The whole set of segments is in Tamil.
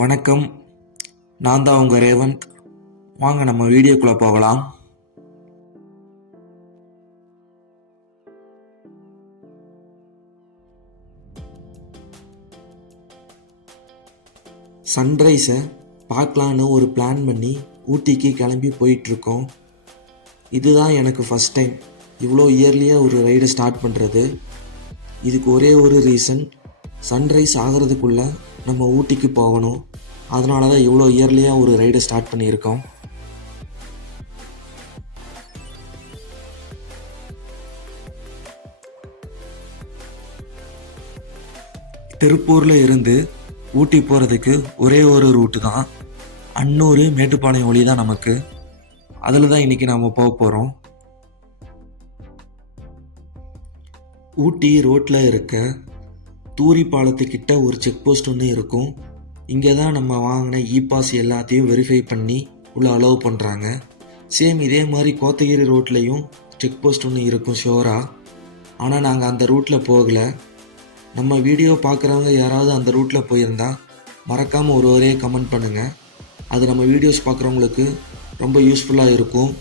வணக்கம். நான் தான் உங்கள் ரேவந்த். வாங்க நம்ம வீடியோக்குள்ளே போகலாம். சன்ரைஸை பார்க்கலான்னு ஒரு பிளான் பண்ணி ஊட்டிக்கு கிளம்பி போயிட்டுருக்கோம். இதுதான் எனக்கு ஃபஸ்ட் டைம் இவ்வளோ இயர்லியாக ஒரு ரைடை ஸ்டார்ட் பண்ணுறது. இதுக்கு ஒரே ஒரு ரீசன், சன்ரைஸ் ஆகிறதுக்குள்ளே நம்ம ஊட்டிக்கு போகணும். அதனால தான் இவ்வளோ இயர்லியாக ஒரு ரைடை ஸ்டார்ட் பண்ணியிருக்கோம். திருப்பூரில் இருந்து ஊட்டி போகிறதுக்கு ஒரே ஒரு ரூட்டு தான், அன்னூர் மேட்டுப்பாளையம் வழி தான் நமக்கு. அதில் தான் இன்றைக்கி நாம் போக போகிறோம். ஊட்டி ரோட்டில் இருக்க தூரி பாலத்துக்கிட்ட ஒரு செக் போஸ்ட் ஒன்று இருக்கும். இங்கே தான் நம்ம வாங்கின பாஸ் எல்லாத்தையும் வெரிஃபை பண்ணி உள்ளே அலோவ் பண்ணுறாங்க. சேம் இதே மாதிரி கோத்தகிரி ரோட்லேயும் செக் போஸ்ட் ஒன்று இருக்கும் ஷோராக. ஆனால் நாங்கள் அந்த ரூட்டில் போகலை. நம்ம வீடியோ பார்க்குறவங்க யாராவது அந்த ரூட்டில் போயிருந்தா மறக்காமல் ஒரே கமெண்ட் பண்ணுங்கள். அது நம்ம வீடியோஸ் பார்க்குறவங்களுக்கு ரொம்ப யூஸ்ஃபுல்லாக இருக்கும்.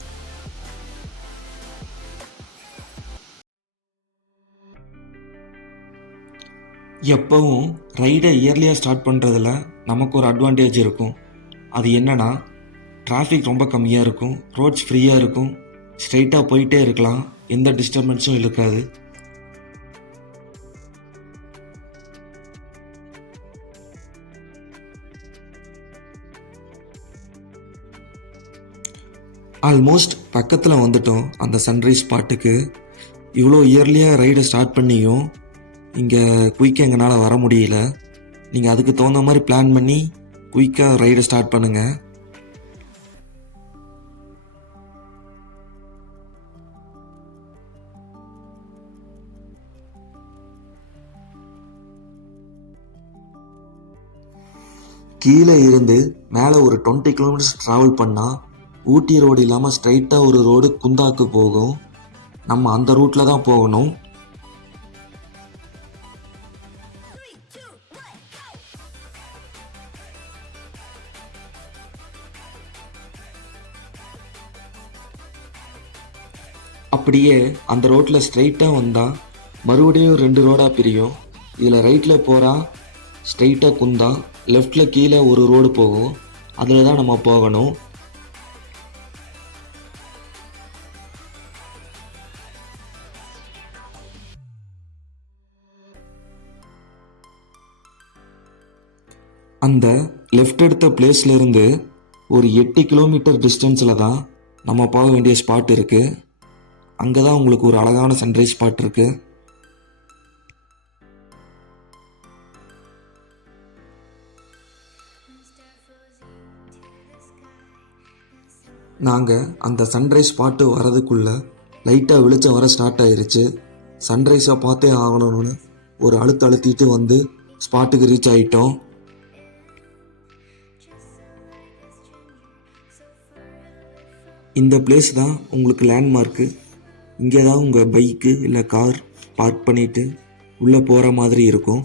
எப்பவும் ரைடை இயர்லியாக ஸ்டார்ட் பண்ணுறதுல நமக்கு ஒரு அட்வான்டேஜ் இருக்கும். அது என்னன்னா, டிராஃபிக் ரொம்ப கம்மியாக இருக்கும், ரோட்ஸ் ஃப்ரீயாக இருக்கும், ஸ்ட்ரைட்டாக போயிட்டே இருக்கலாம், எந்த டிஸ்டர்பன்ஸும் இருக்காது. ஆல்மோஸ்ட் பக்கத்தில் வந்துட்டோம் அந்த சன்ரைஸ் ஸ்பாட்டுக்கு. இவ்வளோ இயர்லியாக ரைடை ஸ்டார்ட் பண்ணியும் இங்கே குயிக்காக எங்களால் வர முடியல. நீங்கள் அதுக்கு தகுந்த மாதிரி பிளான் பண்ணி குயிக்காக ரைடை ஸ்டார்ட் பண்ணுங்கள். கீழே இருந்து மேலே ஒரு 20 கிலோமீட்டர்ஸ் ட்ராவல் பண்ணால் ஊட்டி ரோடு இல்லாமல் ஸ்ட்ரைட்டாக ஒரு ரோடு குந்தாக்கு போகும். நம்ம அந்த ரூட்டில் தான் போகணும். அப்படியே அந்த ரோட்டில் ஸ்ட்ரைட்டாக வந்தால் மறுபடியும் 2 ரோடாக பிரியும். இதில் ரைட்டில் போகிறா ஸ்ட்ரைட்டாக குந்தா, லெஃப்டில் கீழே ஒரு ரோடு போகும். அதில் தான் நம்ம போகணும். அந்த லெஃப்ட் எடுத்த பிளேஸ்லேருந்து ஒரு 8 கிலோமீட்டர் டிஸ்டன்ஸில் தான் நம்ம போக வேண்டிய ஸ்பாட் இருக்குது. அங்கே தான் உங்களுக்கு ஒரு அழகான சன்ரைஸ் ஸ்பாட் இருக்குது. நாங்கள் அந்த சன்ரைஸ் ஸ்பாட்டு வரதுக்குள்ளே லைட்டாக வெளிச்சம் வர ஸ்டார்ட் ஆயிருச்சு. சன்ரைஸை பார்த்தே ஆகணும்னு ஒரு அழுத்திட்டு வந்து ஸ்பாட்டுக்கு ரீச் ஆகிட்டோம். இந்த பிளேஸ் தான் உங்களுக்கு லேண்ட்மார்க்கு. இங்கே தான் உங்கள் பைக்கு இல்லை கார் பார்க் பண்ணிவிட்டு உள்ளே போகிற மாதிரி இருக்கும்.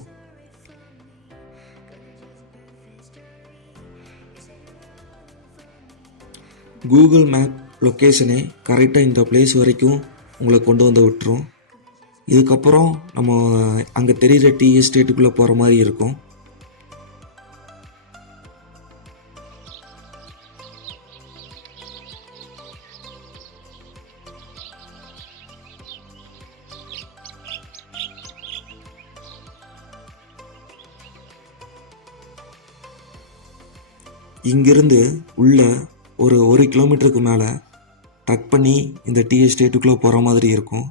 கூகுள் மேப் லொக்கேஷனே கரெக்டாக இந்த பிளேஸ் வரைக்கும் உங்களை கொண்டு வந்து விட்டுரும். இதுக்கப்புறம் நம்ம அங்கே தெரிகிற டீ எஸ்டேட்டுக்குள்ளே போகிற மாதிரி இருக்கும். இங்கிருந்து உள்ள ஒரு 1 கிலோமீட்டருக்கு மேலே ட்ரக் பண்ணி இந்த டீ எஸ்டேட்டுக்குள்ளே போகிற மாதிரி இருக்கும்.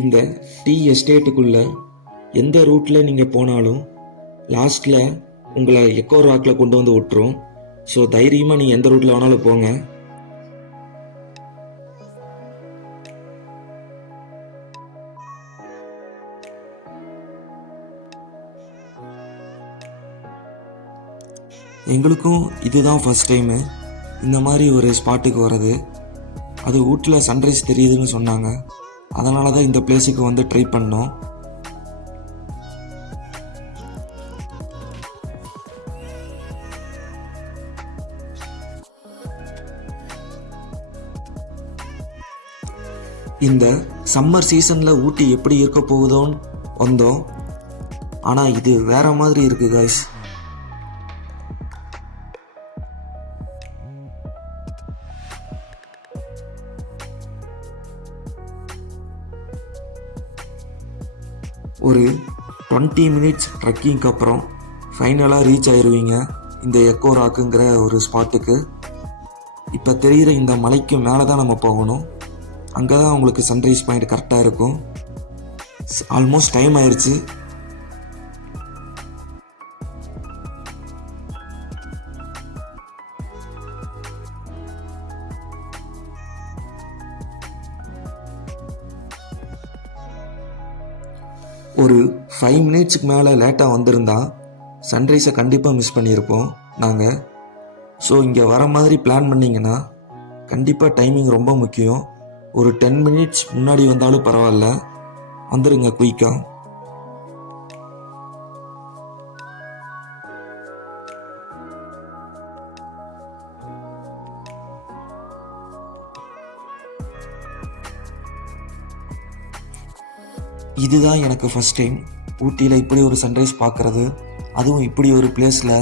இந்த டீ எஸ்டேட்டுக்குள்ளே எந்த ரூட்டில் நீங்கள் போனாலும் லாஸ்ட்டில் உங்களை எக்கோ ராக்கில் கொண்டு வந்து விட்டுரும். ஸோ தைரியமாக நீங்கள் எந்த ரூட்டில் வேணாலும் போங்க. எங்களுக்கும் இதுதான் ஃபஸ்ட் டைமு இந்த மாதிரி ஒரு ஸ்பாட்டுக்கு வர்றது. அது ஊட்டியில் சன்ரைஸ் தெரியுதுன்னு சொன்னாங்க. அதனால தான் இந்த பிளேஸுக்கு வந்து ட்ரை பண்ணோம். இந்த சம்மர் சீசனில் ஊட்டி எப்படி இருக்க போகுதோன்னு வந்தோம். ஆனால் இது வேற மாதிரி இருக்கு காய்ஸ். ஒரு 20 மினிட்ஸ் ட்ரெக்கிங்க்கு அப்புறம் ஃபைனலாக ரீச் ஆயிடுவீங்க இந்த எக்கோ ராக்குங்கிற ஒரு ஸ்பாட்டுக்கு. இப்போ தெரிகிற இந்த மலைக்கு மேலே தான் நம்ம போகணும். அங்கே தான் உங்களுக்கு சன்ரைஸ் பாயிண்ட் கரெக்டாக இருக்கும். ஆல்மோஸ்ட் டைம் ஆயிடுச்சு. ஒரு 5 மினிட்ஸுக்கு மேலே லேட்டாக வந்திருந்தா சன்ரைஸை கண்டிப்பாக மிஸ் பண்ணியிருப்போம் நாங்கள். ஸோ இங்கே வர மாதிரி பிளான் பண்ணிங்கன்னா கண்டிப்பாக டைமிங் ரொம்ப முக்கியம். ஒரு 10 மினிட்ஸ் முன்னாடி வந்தாலும் பரவாயில்ல, வந்துடுங்க குயிக்காக. இதுதான் எனக்கு ஃபஸ்ட் டைம் ஊட்டியில் இப்படி ஒரு சன்ரைஸ் பார்க்குறது, அதுவும் இப்படி ஒரு பிளேஸில்.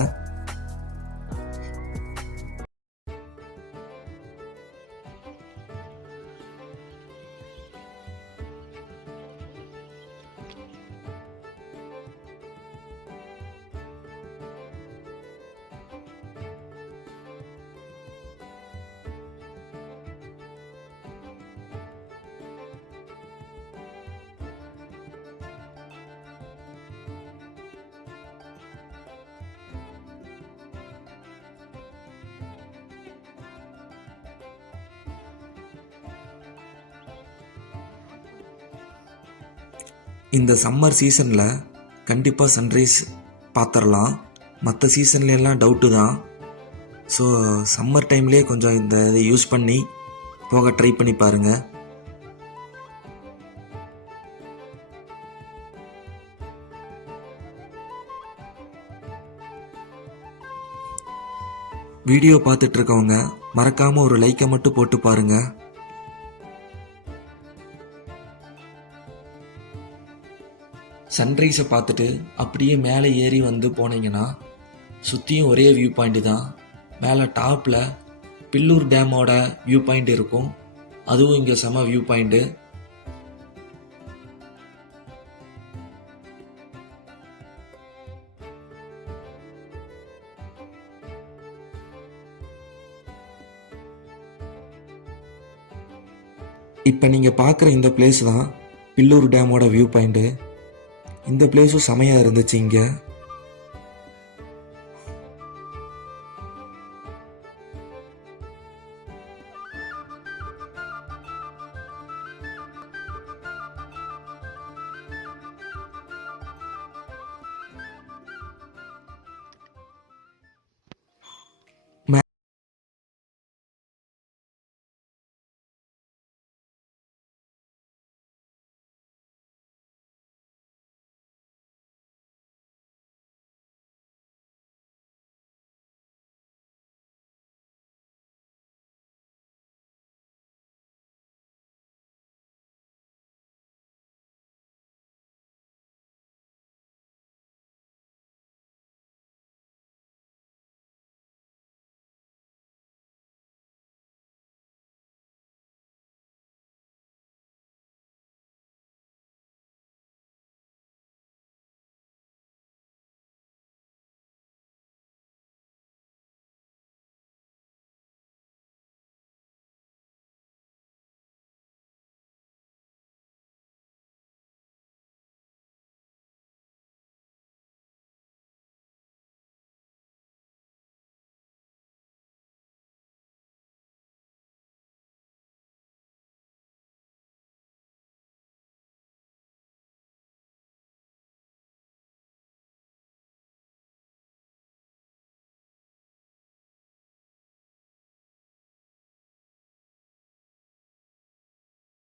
இந்த சம்மர் சீசனில் கண்டிப்பாக சன்ரைஸ் பார்த்துடலாம். மற்ற சீசன்லாம் டவுட்டு தான். ஸோ சம்மர் டைம்லேயே கொஞ்சம் இந்த இதை யூஸ் பண்ணி போக ட்ரை பண்ணி பாருங்கள். வீடியோ பார்த்துட்ருக்கவங்க மறக்காமல் ஒரு லைக்கை மட்டும் போட்டு பாருங்கள். சன்ரைஸை பார்த்துட்டு அப்படியே மேலே ஏறி வந்து போனீங்கன்னா சுற்றியும் ஒரே வியூ பாயிண்ட்டு தான். மேலே டாப்பில் பில்லூர் டேமோட வியூ பாயிண்ட் இருக்கும். அதுவும் இங்கே செம வியூ பாயிண்ட்டு. இப்போ நீங்கள் பார்க்குற இந்த பிளேஸ் தான் பில்லூர் டேமோட வியூ பாயிண்ட்டு. இந்த பிளேஸும் செமையாக இருந்துச்சு இங்கே.